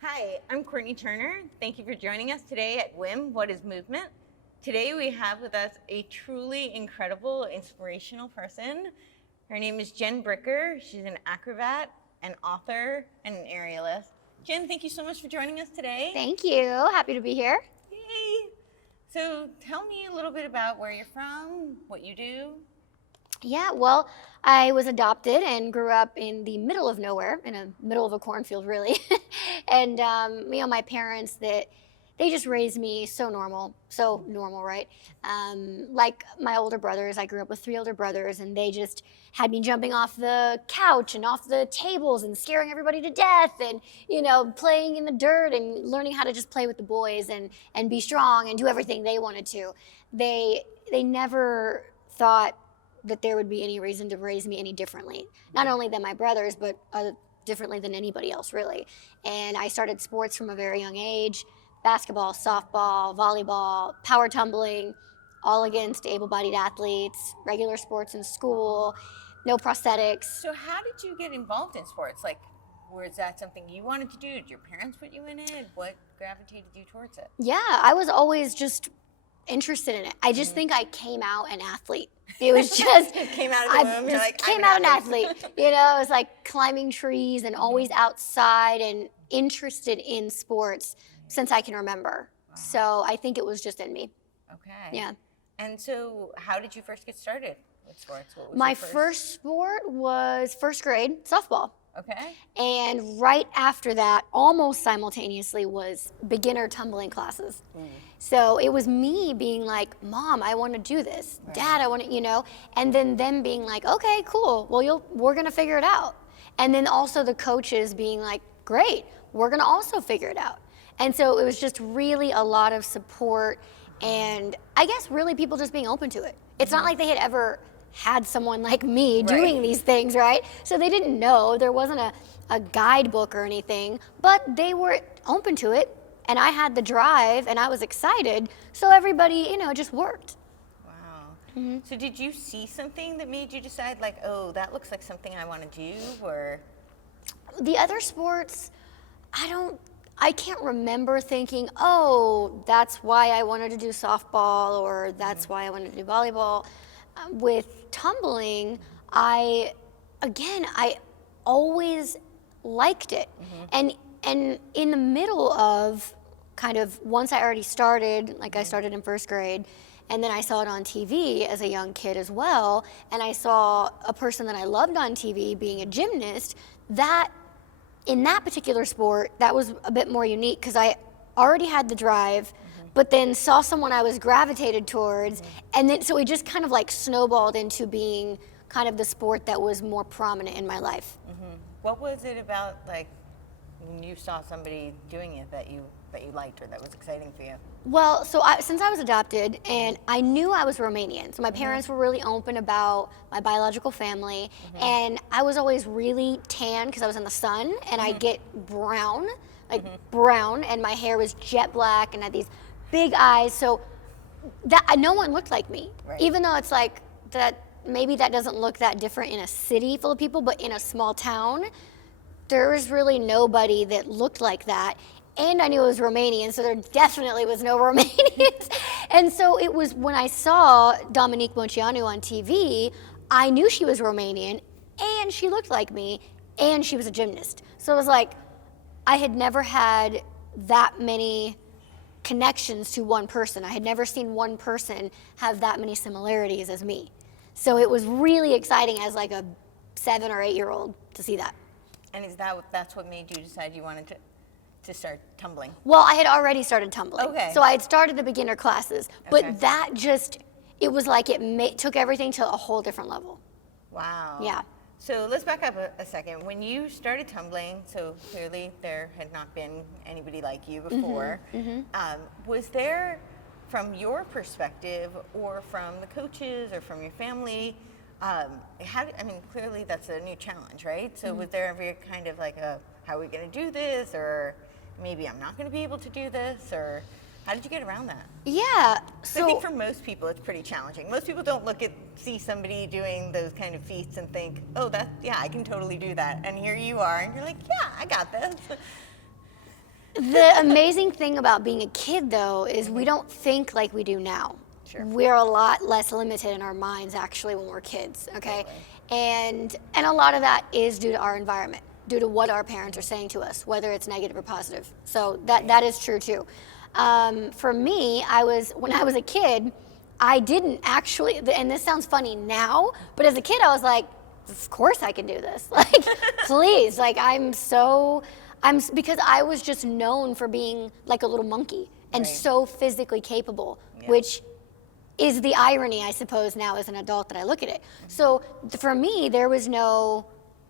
Hi, I'm Courtenay Turner. Thank you for joining us today at WIM, What is Movement? Today we have with us a truly incredible, inspirational person. Her name is Jen Bricker. She's an acrobat, an author, and an aerialist. Jen, thank you so much for joining us today. Thank you. Happy to be here. Yay! So tell me a little bit about where you're from, what you do. Yeah, well, I was adopted and grew up in the middle of nowhere, in the middle of a cornfield, really. And my parents they just raised me so normal, right? Like my older brothers, I grew up with 3 older brothers, and they just had me jumping off the couch and off the tables and scaring everybody to death, and playing in the dirt and learning how to just play with the boys and be strong and do everything they wanted to. They never thought that there would be any reason to raise me any differently, not only than my brothers, but differently than anybody else, really. And I started sports from a very young age: basketball, softball, volleyball, power tumbling, all against able-bodied athletes, regular sports in school, no prosthetics. So how did you get involved in sports? Like, was that something you wanted to do? Did your parents put you in it? What gravitated you towards it? Yeah, I was always just interested in it. I just think I came out an athlete. It was just Came out of the womb, you're like, came I'm out an an athlete. It was like climbing trees and always outside and interested in sports since I can remember. Wow. So I think it was just in me. Okay. Yeah. And so how did you first get started with sports? What was My your first sport was first grade softball. Okay. And right after that, almost simultaneously, was beginner tumbling classes. So it was me being like, Mom, I want to do this. Right. Dad, I want to, and then them being like, okay, cool. Well, we're going to figure it out. And then also the coaches being like, great, we're going to also figure it out. And so it was just really a lot of support, and I guess really people just being open to it. It's not like they had ever had someone like me doing these things, right? So they didn't know. There wasn't a guidebook or anything, but they were open to it, and I had the drive, and I was excited, so everybody, just worked. Wow. So did you see something that made you decide, like, oh, that looks like something I want to do, or? The other sports, I can't remember thinking, oh, that's why I wanted to do softball, or that's why I wanted to do volleyball. With tumbling, I always liked it. And in the middle of kind of, once I already started, like I started in first grade, and then I saw it on TV as a young kid as well, and I saw a person that I loved on TV being a gymnast. That in that particular sport, that was a bit more unique because I already had the drive, but then saw someone I was gravitated towards, and then so it just kind of like snowballed into being kind of the sport that was more prominent in my life. What was it about, like, when you saw somebody doing it that you liked or that was exciting for you? Well, so since I was adopted, and I knew I was Romanian, so my parents were really open about my biological family, and I was always really tan because I was in the sun, and I get brown, brown, and my hair was jet black, and I had these big eyes, so that no one looked like me. Right. Even though it's like that, maybe that doesn't look that different in a city full of people, but in a small town, there was really nobody that looked like that. And I knew it was Romanian, so there definitely was no Romanians. And so it was when I saw Dominique Moceanu on TV, I knew she was Romanian, and she looked like me, and she was a gymnast. So it was like, I had never had that many connections to one person. I had never seen one person have that many similarities as me. So it was really exciting as like a 7 or 8-year-old to see that. And that's what made you decide you wanted to start tumbling? Well, I had already started tumbling. Okay. So I had started the beginner classes, but Okay. that just, it was like it took everything to a whole different level. Wow. Yeah. So let's back up a second. When you started tumbling, so clearly there had not been anybody like you before. Was there, from your perspective, or from the coaches, or from your family, clearly that's a new challenge, right? So was there ever kind of like how are we going to do this, or maybe I'm not going to be able to do this, or how did you get around that? Yeah. So I think for most people it's pretty challenging. Most people don't see somebody doing those kind of feats and think, oh, I can totally do that. And here you are, and you're like, yeah, I got this. The amazing thing about being a kid, though, is we don't think like we do now. Sure. We're a lot less limited in our minds, actually, when we're kids, okay? And a lot of that is due to our environment, due to what our parents are saying to us, whether it's negative or positive. So that is true, too. For me, when I was a kid, I didn't actually, and this sounds funny now, but as a kid, I was like, of course I can do this. Like, please, like, because I was just known for being like a little monkey and so physically capable, which is the irony, I suppose, now as an adult that I look at it. So for me, there was no,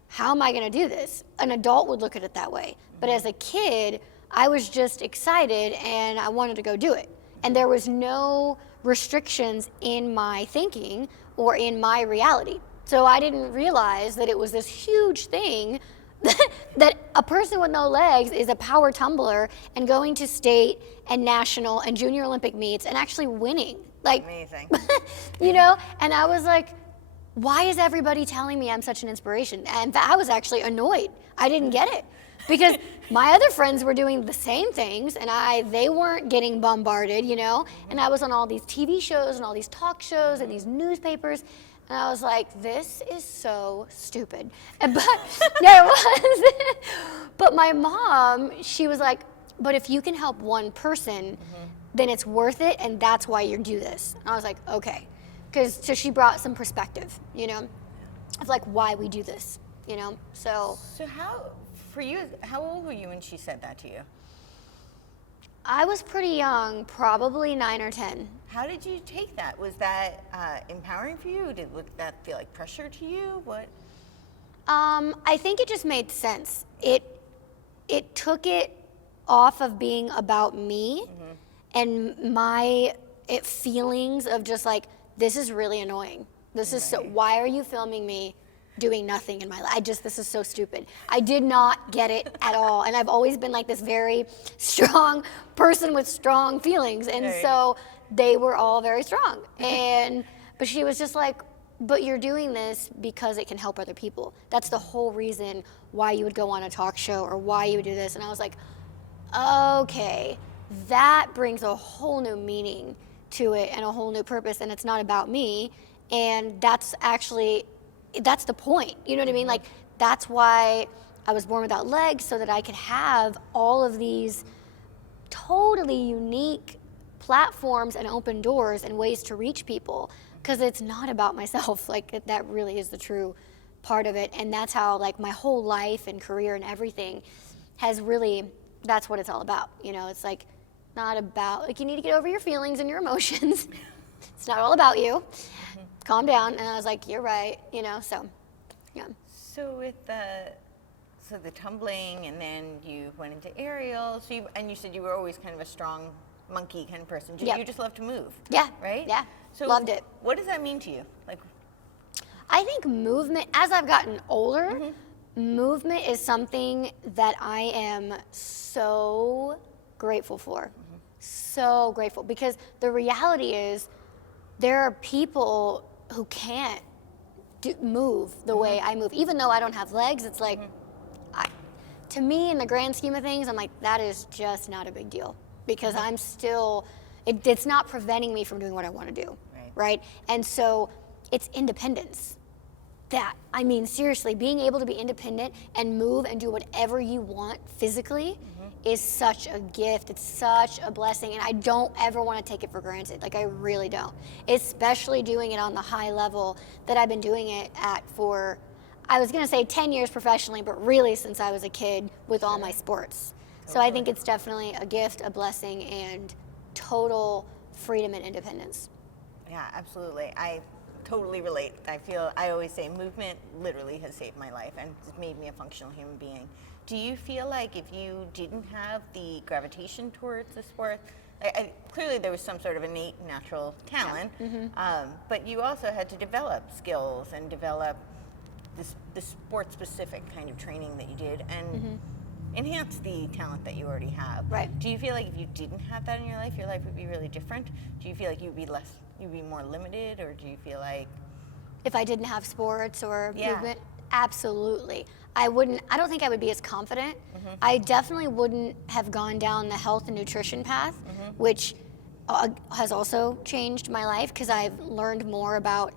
how am I gonna do this? An adult would look at it that way. But as a kid, I was just excited and I wanted to go do it. And there was no restrictions in my thinking or in my reality. So I didn't realize that it was this huge thing that a person with no legs is a power tumbler and going to state and national and junior Olympic meets and actually winning. Like, amazing. You know, and I was like, why is everybody telling me I'm such an inspiration? And I was actually annoyed. I didn't get it because my other friends were doing the same things and they weren't getting bombarded, you know, and I was on all these TV shows and all these talk shows and these newspapers. And I was like, this is so stupid. But no, it was. But my mom, she was like, but if you can help one person, then it's worth it, and that's why you do this. And I was like, okay. So she brought some perspective, you know, of like why we do this, you know. So how old were you when she said that to you? I was pretty young, probably 9 or 10. How did you take that? Was that empowering for you? Did that feel like pressure to you? What? I think it just made sense. It took it off of being about me and my feelings of just like, this is really annoying. This is so, why are you filming me doing nothing in my life? This is so stupid. I did not get it at all. And I've always been like this very strong person with strong feelings. And so they were all very strong. But she was just like, but you're doing this because it can help other people. That's the whole reason why you would go on a talk show or why you would do this. And I was like, okay, that brings a whole new meaning to it and a whole new purpose. And it's not about me. And that's the point. You know what I mean? Like, that's why I was born without legs, so that I could have all of these totally unique platforms and open doors and ways to reach people, because it's not about myself. Like, that really is the true part of it. And that's how, like, my whole life and career and everything has really, that's what it's all about. You know, it's like not about, like, you need to get over your feelings and your emotions. It's not all about you. Calm down. And I was like, you're right, you know, so, yeah. So with the tumbling, and then you went into aerial, and you said you were always kind of a strong monkey kind of person. You just love to move. Yeah. Right? Yeah. So loved it. What does that mean to you? Like, I think movement, as I've gotten older, movement is something that I am so grateful for. So grateful, because the reality is there are people who can't move the way I move. Even though I don't have legs, it's like, to me, in the grand scheme of things, I'm like, that is just not a big deal, because I'm still, it's not preventing me from doing what I want to do, right? And so it's independence. I mean, seriously, being able to be independent and move and do whatever you want physically is such a gift. It's such a blessing, and I don't ever want to take it for granted. Like, I really don't. Especially doing it on the high level that I've been doing it at for, I was going to say 10 years professionally, but really since I was a kid with all my sports. So I think it's definitely a gift, a blessing, and total freedom and independence. Yeah, absolutely. I totally relate. I always say movement literally has saved my life and has made me a functional human being. Do you feel like if you didn't have the gravitation towards the sport, clearly there was some sort of innate natural talent, but you also had to develop skills and develop this sport-specific kind of training that you did and enhance the talent that you already have. Right. Do you feel like if you didn't have that in your life would be really different? Do you feel like you'd be more limited, or do you feel like... If I didn't have sports or movement? Absolutely. I don't think I would be as confident. I definitely wouldn't have gone down the health and nutrition path, which has also changed my life because I've learned more about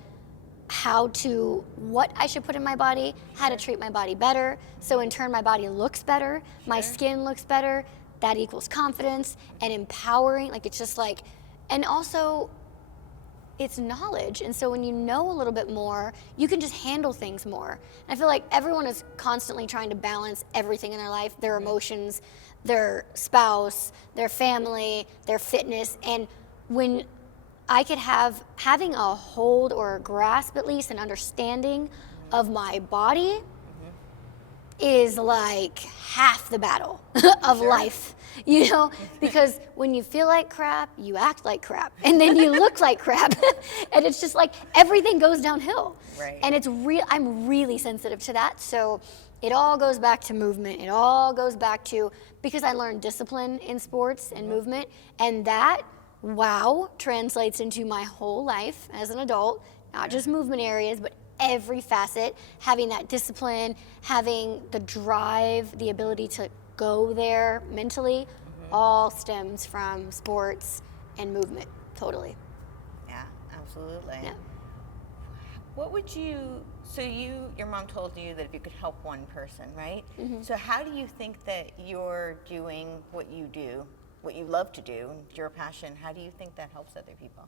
what I should put in my body, how to treat my body better. So in turn, my body looks better, my skin looks better. That equals confidence and empowering. Like, it's just like, and also it's knowledge. And so when you know a little bit more, you can just handle things more. And I feel like everyone is constantly trying to balance everything in their life, their emotions, their spouse, their family, their fitness. And when I could having a hold or a grasp, at least an understanding of my body is like half the battle of life, because when you feel like crap, you act like crap, and then you look like crap, and it's just like everything goes downhill. Right. And I'm really sensitive to that, so it all goes back to movement. It all goes back to, because I learned discipline in sports and movement, and that, translates into my whole life as an adult, not just movement areas, but every facet, having that discipline, having the drive, the ability to go there mentally, all stems from sports and movement, totally. Yeah, absolutely. Yeah. What would your mom told you that if you could help one person, right? So how do you think that you're doing what you do, what you love to do, your passion, how do you think that helps other people?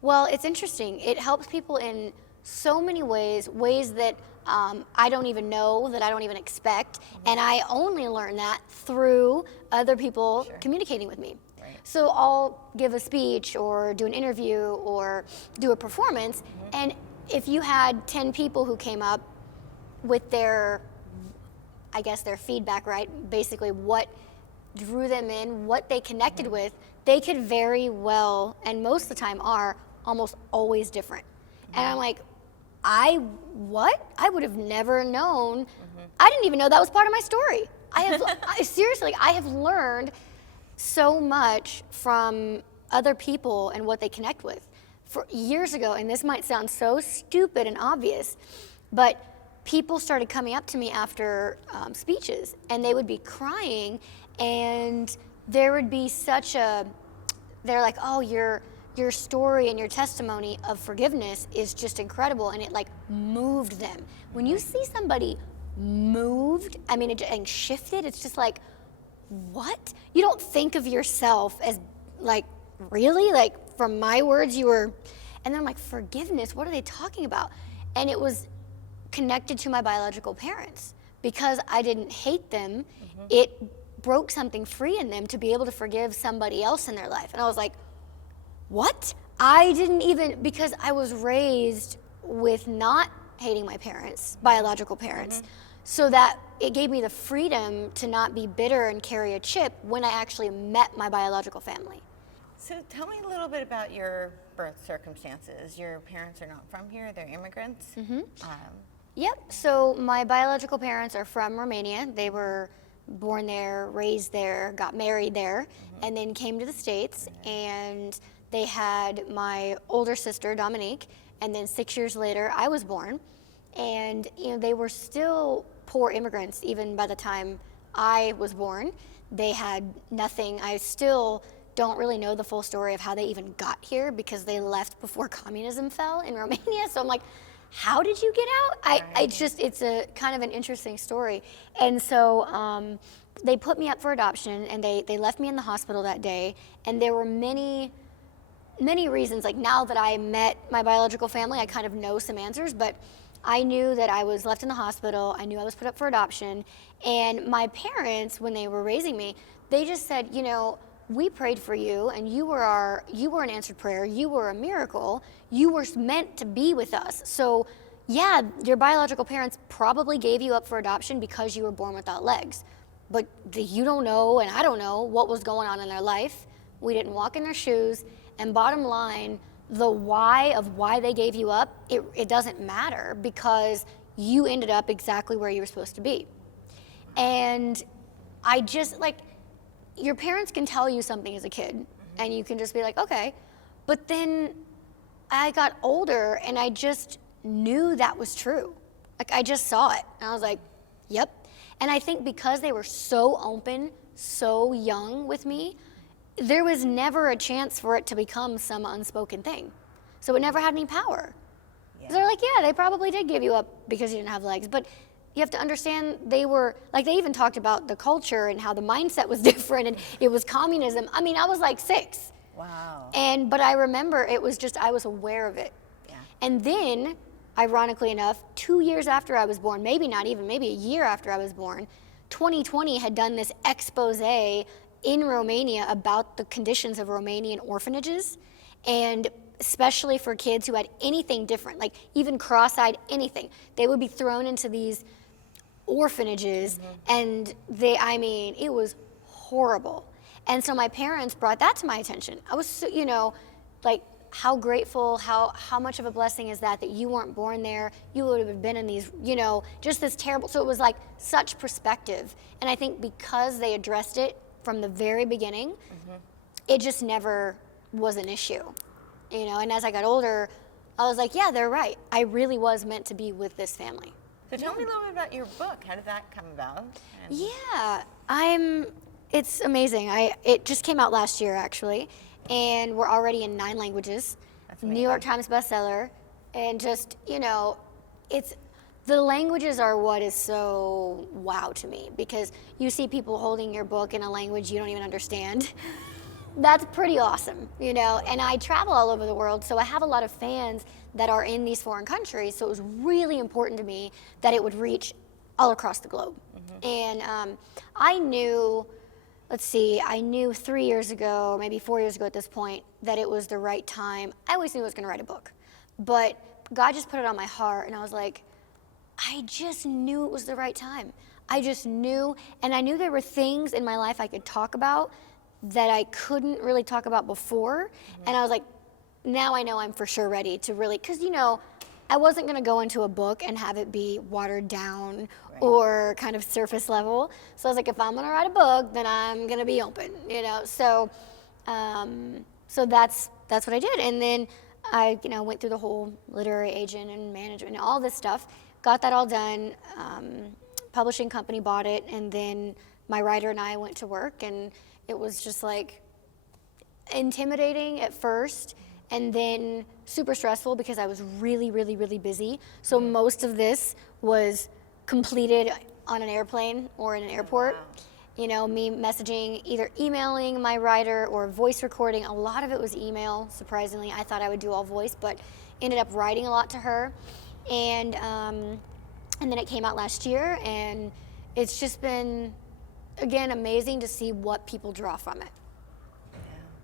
Well, it's interesting. It helps people in so many ways that I don't even know, that I don't even expect. And I only learn that through other people communicating with me. Right. So I'll give a speech or do an interview or do a performance. And if you had 10 people who came up with their feedback, right? Basically what drew them in, what they connected with, they could very well, and most of the time are, almost always different. And I'm like, I would have never known. I didn't even know that was part of my story. Seriously, I have learned so much from other people and what they connect with. For years ago, and this might sound so stupid and obvious, but people started coming up to me after speeches, and they would be crying, and there would be they're like, oh, your story and your testimony of forgiveness is just incredible, and it like moved them. When you see somebody moved, and shifted, it's just like, what? You don't think of yourself as like, really? Like, from my words, you were, and then I'm like, forgiveness, what are they talking about? And it was connected to my biological parents. Because I didn't hate them, it broke something free in them to be able to forgive somebody else in their life. And I was like, what? Because I was raised with not hating my parents, biological parents, so that it gave me the freedom to not be bitter and carry a chip when I actually met my biological family. So tell me a little bit about your birth circumstances. Your parents are not from here, they're immigrants. Yep, so my biological parents are from Romania. They were born there, raised there, got married there, and then came to the States, and they had my older sister, Dominique, and then 6 years later, I was born. And they were still poor immigrants even by the time I was born. They had nothing. I still don't really know the full story of how they even got here because they left before communism fell in Romania. So I'm like, how did you get out? It's a kind of an interesting story. And so they put me up for adoption, and they left me in the hospital that day. And there were many reasons. Like, now that I met my biological family, I kind of know some answers, but I knew that I was left in the hospital. I knew I was put up for adoption. And my parents, when they were raising me, they just said, we prayed for you, and you were an answered prayer. You were a miracle. You were meant to be with us. So yeah, your biological parents probably gave you up for adoption because you were born without legs. But you don't know, and I don't know what was going on in their life. We didn't walk in their shoes. And bottom line, the why of why they gave you up, it doesn't matter because you ended up exactly where you were supposed to be. And I just, your parents can tell you something as a kid, and you can just be like, okay. But then I got older, and I just knew that was true. Like, I just saw it. And I was like, yep. And I think because they were so open, so young with me, there was never a chance for it to become some unspoken thing. So it never had any power. Yeah. They're like, yeah, they probably did give you up because you didn't have legs. But you have to understand they were, like, they even talked about the culture and how the mindset was different and it was communism. I mean, I was like 6. Wow. But I remember it was just, I was aware of it. Yeah. And then, ironically enough, 2 years after I was born, maybe not even, maybe a year after I was born, 2020 had done this expose in Romania about the conditions of Romanian orphanages, and especially for kids who had anything different, like even cross-eyed, anything. They would be thrown into these orphanages, and it was horrible. And so my parents brought that to my attention. I was so, like, how grateful, how much of a blessing is that you weren't born there, you would have been in these, just this terrible, so it was like such perspective. And I think because they addressed it from the very beginning, it just never was an issue, and as I got older, I was like, yeah, they're right. I really was meant to be with this family. So tell me a little bit about your book. How did that come about? Yeah, it's amazing. It just came out last year, actually, and we're already in 9 languages. That's New amazing. York Times bestseller, and just, it's, the languages are what is so wow to me, because you see people holding your book in a language you don't even understand. That's pretty awesome, and I travel all over the world, so I have a lot of fans that are in these foreign countries, so it was really important to me that it would reach all across the globe. And I knew 3 years ago, maybe 4 years ago at this point, that it was the right time. I always knew I was going to write a book, but God just put it on my heart, and I was like, I just knew it was the right time. I just knew, and I knew there were things in my life I could talk about that I couldn't really talk about before, and I was like, now I know I'm for sure ready to really, because I wasn't going to go into a book and have it be watered down or kind of surface level. So I was like, if I'm going to write a book, then I'm going to be open, So, so that's what I did, and then I, went through the whole literary agent and management and all this stuff, got that all done. Publishing company bought it, and then my writer and I went to work, and it was just like intimidating at first, and then super stressful because I was really, really, really busy. So most of this was completed on an airplane or in an airport. Wow. Me messaging, either emailing my writer or voice recording. A lot of it was email, surprisingly. I thought I would do all voice, but ended up writing a lot to her. And then it came out last year, and it's just been, again, amazing to see what people draw from it.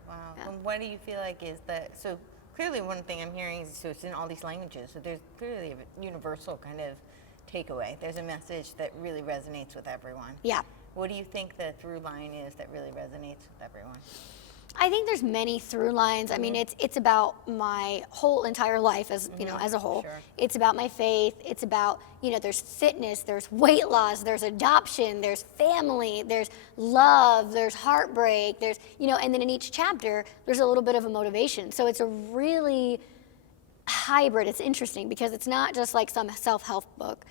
Wow. Yeah. And what do you feel like is so clearly one thing I'm hearing is, so it's in all these languages, so there's clearly a universal kind of takeaway. There's a message that really resonates with everyone. Yeah. What do you think the through line is that really resonates with everyone? I think there's many through lines. I mean, it's about my whole entire life as as a whole. Sure. It's about my faith. It's about there's fitness, there's weight loss, there's adoption, there's family, there's love, there's heartbreak, there's and then in each chapter there's a little bit of a motivation. So it's a really hybrid. It's interesting because it's not just like some self-help book.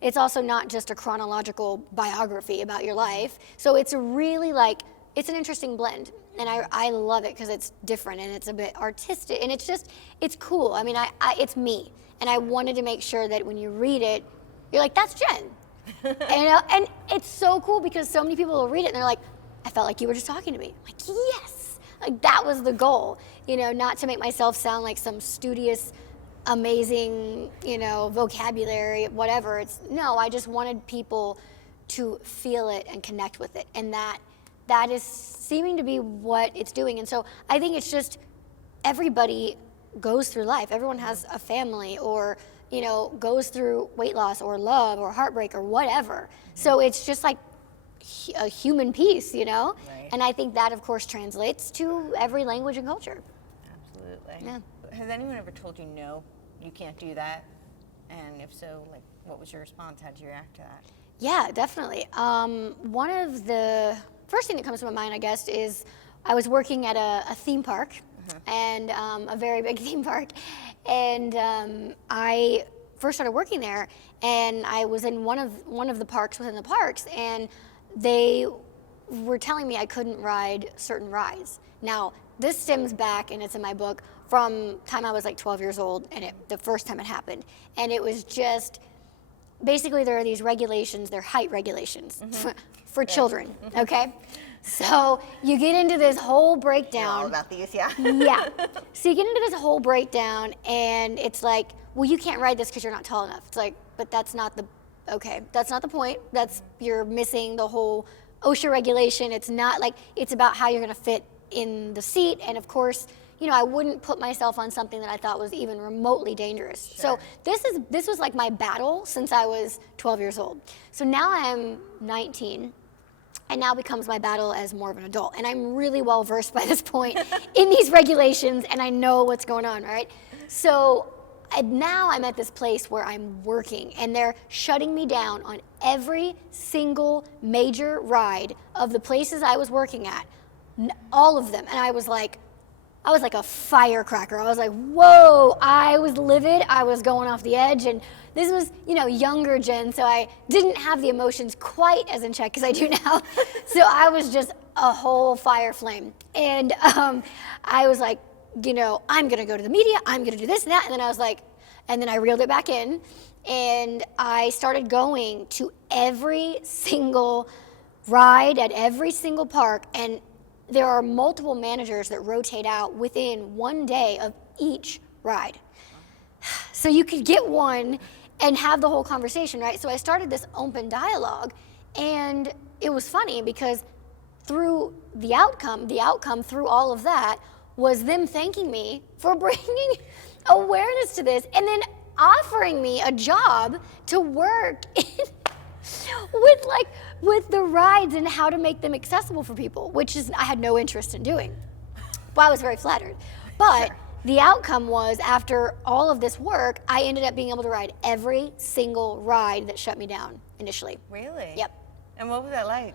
It's also not just a chronological biography about your life. So it's really like, it's an interesting blend, and I love it because it's different and it's a bit artistic, and it's cool. I mean, it's me, and I wanted to make sure that when you read it, you're like, that's Jen. and it's so cool because so many people will read it and they're like, I felt like you were just talking to me. I'm like, yes, like that was the goal, not to make myself sound like some studious, amazing, vocabulary, whatever. I just wanted people to feel it and connect with it, and that is seeming to be what it's doing. And so I think it's just everybody goes through life. Everyone has a family or, goes through weight loss or love or heartbreak or whatever. So it's just like a human piece, Right. And I think that, of course, translates to every language and culture. Absolutely. Yeah. Has anyone ever told you, no, you can't do that? And if so, like, what was your response? How did you react to that? Yeah, definitely. One of the first thing that comes to my mind, I guess, is I was working at a theme park, and a very big theme park, and first started working there, and I was in one of the parks within the parks, and they were telling me I couldn't ride certain rides. Now, this stems back, and it's in my book, from time I was like 12 years old, and the first time it happened. And it was just, basically there are these regulations, they're height regulations for children, okay? So you get into this whole breakdown. All about these, yeah. Yeah. So you get into this whole breakdown, and it's like, well, you can't ride this because you're not tall enough. It's like, but that's not the point. You're missing the whole OSHA regulation. It's not like, it's about how you're gonna fit in the seat. And of course, you know, I wouldn't put myself on something that I thought was even remotely dangerous. Sure. So this was like my battle since I was 12 years old. So now I'm 19, and now becomes my battle as more of an adult. And I'm really well versed by this point in these regulations, and I know what's going on, right? So now I'm at this place where I'm working, and they're shutting me down on every single major ride of the places I was working at, all of them. And I was like a firecracker. I was like, whoa, I was livid. I was going off the edge. And this was, you know, younger Jen, so I didn't have the emotions quite as in check as I do now. So I was just a whole fire flame. And I was like, you know, I'm gonna go to the media, I'm gonna do this and that. And then I was like, and then I reeled it back in, and I started going to every single ride at every single park. And there are multiple managers that rotate out within one day of each ride. So you could get one and have the whole conversation, right? So I started this open dialogue, and it was funny because through the outcome through all of that was them thanking me for bringing awareness to this, and then offering me a job to work with the rides and how to make them accessible for people, which is I had no interest in doing. But I was very flattered. But Sure. The outcome was, after all of this work, I ended up being able to ride every single ride that shut me down initially. Really? Yep. And what was that like?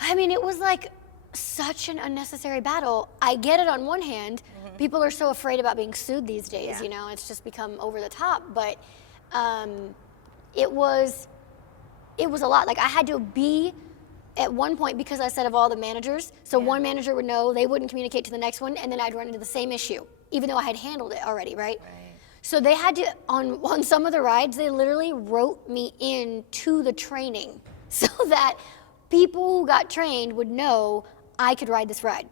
I mean, it was like such an unnecessary battle. I get it on one hand. People are so afraid about being sued these days, Yeah. you know, it's just become over the top. But it was a lot. Like, I had to be at one point, because I said of all the managers, so one manager would know, they wouldn't communicate to the next one, and then I'd run into the same issue, even though I had handled it already, right? So they had to, on some of the rides, they literally wrote me into the training so that people who got trained would know I could ride this ride,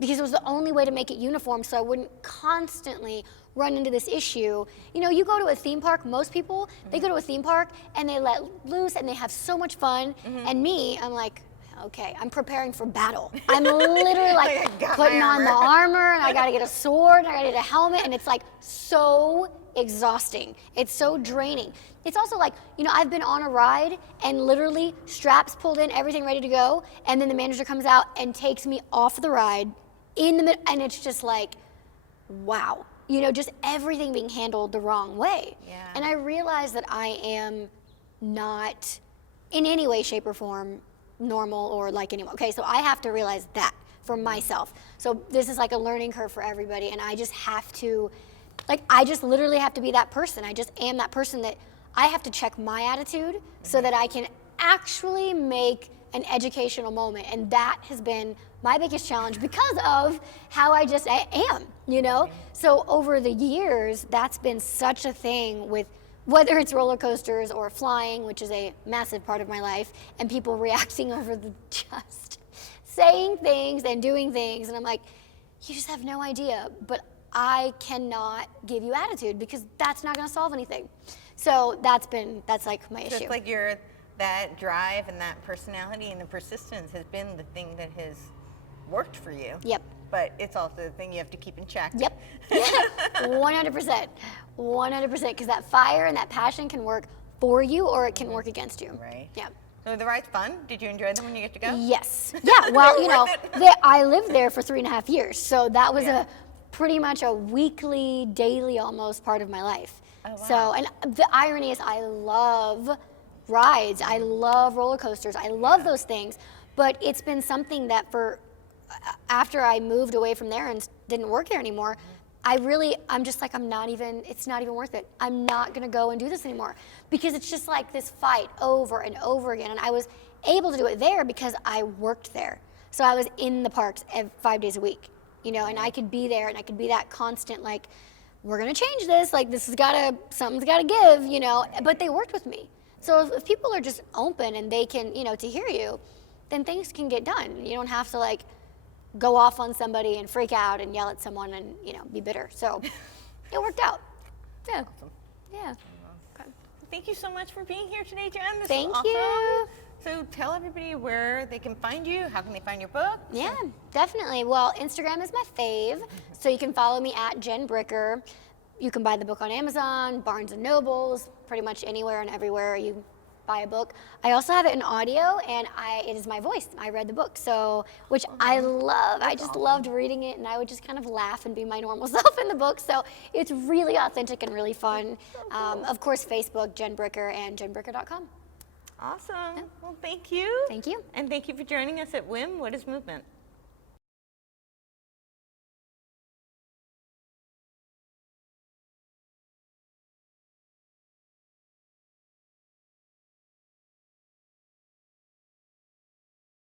because it was the only way to make it uniform so I wouldn't constantly run into this issue. You know, you go to a theme park, most people, they go to a theme park and they let loose and they have so much fun. And me, I'm like, okay, I'm preparing for battle. I'm literally like putting on the armor, and I gotta get a sword, and I gotta get a helmet, and it's like so exhausting. It's so draining. It's also like, you know, I've been on a ride and literally straps pulled in, everything ready to go, and then the manager comes out and takes me off the ride in the middle, and it's just like, wow. You know, just everything being handled the wrong way. Yeah. And I realized that I am not in any way, shape, or form normal or like anyone. Okay, so I have to realize that for myself. So this is like a learning curve for everybody, and I just have to, like, I just literally have to be that person. I just am that person that I have to check my attitude so that I can actually make an educational moment. And that has been my biggest challenge because of how I just am, you know? So over the years, that's been such a thing with whether it's roller coasters or flying, which is a massive part of my life, and people reacting over the just saying things and doing things. And I'm like, you just have no idea, but I cannot give you attitude because that's not gonna solve anything. So that's like my issue. It's like that drive and that personality and the persistence has been the thing that has worked for you. Yep. But it's also the thing you have to keep in check. Yep. 100%. 100%. Because that fire and that passion can work for you or it can work against you. Right. Yeah. So the ride's fun? Did you enjoy them when you get to go? Yes. Yeah. Well, you know, I lived there for 3.5 years. So that was pretty much a weekly, daily almost part of my life. Oh, wow. So, and the irony is I love rides. I love roller coasters. I love those things. But it's been something that after I moved away from there and didn't work there anymore, I'm just like, it's not even worth it. I'm not gonna go and do this anymore. Because it's just like this fight over and over again. And I was able to do it there because I worked there. So I was in the parks 5 days a week, and I could be there and I could be that constant, like, we're gonna change this, like something's gotta give, but they worked with me. So if people are just open and they can, to hear you, then things can get done. You don't have to like go off on somebody and freak out and yell at someone and, be bitter. So it worked out. Yeah. Awesome. Yeah. Okay. Thank you so much for being here today, Jen. This Thank was awesome. you. So tell everybody where they can find you. How can they find your book? Yeah, definitely. Well, Instagram is my fave. So you can follow me at Jen Bricker. You can buy the book on Amazon, Barnes and Nobles, pretty much anywhere and everywhere you buy a book. I also have it in audio, and it is my voice. I read the book, which I love. I just loved reading it, and I would just kind of laugh and be my normal self in the book. So it's really authentic and really fun. Of course, Facebook, Jen Bricker, and jenbricker.com. Awesome. Well, thank you. Thank you. And thank you for joining us at WIM. What is Movement?